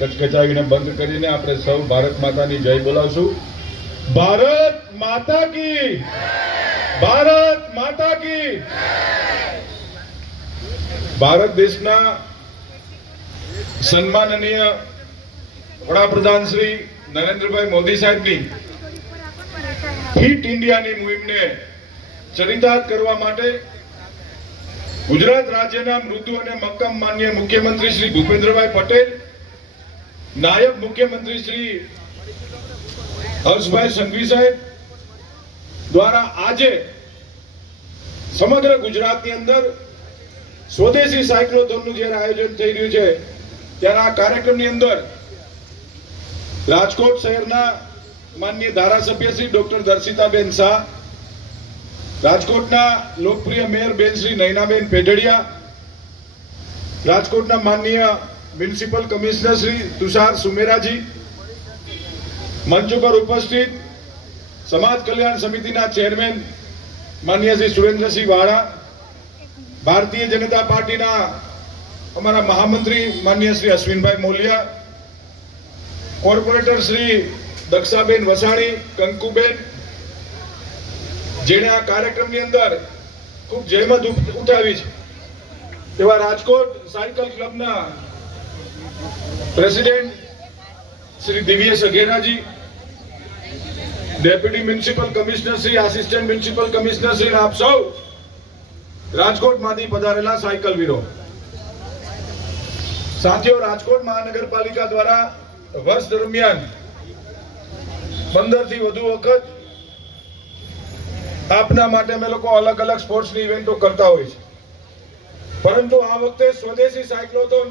કચકચાવીને બંધ કરીને આપણે સૌ ભારત માતાની જય બોલાવશું। ભારત માતા કી, ભારત માતા કી। ભારત દેશના સન્માનનીય વડાપ્રધાન શ્રી નરેન્દ્રભાઈ મોદી સાહેબની ફિટ ઇન્ડિયાની મુહિમને ચરિતાર્થ કરવા માટે ગુજરાત રાજ્યના મૃદુ અને મક્કમ માનનીય મુખ્યમંત્રી શ્રી ભૂપેન્દ્રભાઈ પટેલ, નાયબ મુખ્યમંત્રી શ્રી હર્ષભાઈ સંઘવી સાહેબ દ્વારા આજે સમગ્ર ગુજરાતની અંદર સ્વદેશી સાયક્લોથોનનું જ્યારે આયોજન થઈ રહ્યું છે ત્યારે આ કાર્યક્રમની અંદર રાજકોટ શહેરના માનનીય ધારાસભ્ય શ્રી ડોક્ટર દર્શિતાબેન શાહ, રાજકોટના લોકપ્રિય મેયર બેન શ્રી નયનાબેન પેઢડિયા, રાજકોટના માનનીય મ્યુનિસિપલ કમિશનર શ્રી તુષાર સુમેરાજી, મંચ ઉપર ઉપસ્થિત સમાજ કલ્યાણ સમિતિના ચેરમેન માનનીય શ્રી સુરેન્દ્રસિંહ વાળા, ભારતીય જનતા પાર્ટીના અમારા મહામંત્રી માનનીય શ્રી અશ્વિનભાઈ મોલિયા, કોર્પોરેટર શ્રી દક્ષાબેન વસાણી, કંકુબેન, જેણે આ કાર્યક્રમની અંદર ખૂબ જહેમત ઉઠાવી છે એવા રાજકોટ સાયકલ ક્લબના president Shri Divyesh Agheraji, deputy municipal commissioner Shri, assistant municipal commissioner Shri, આપ સૌ રાજકોટમાંથી પધારેલા સાયકલ વીરો સાથીઓ, રાજકોટ મહાનગરપાલિકા દ્વારા વર્ષ દરમિયાન 15 થી વધુ વખત આપના માટે અમે લોકો અલગ અલગ સ્પોર્ટ્સની ઇવેન્ટો કરતા હોય છે, પરંતુ આ વખતે સ્વદેશી સાયક્લોથોન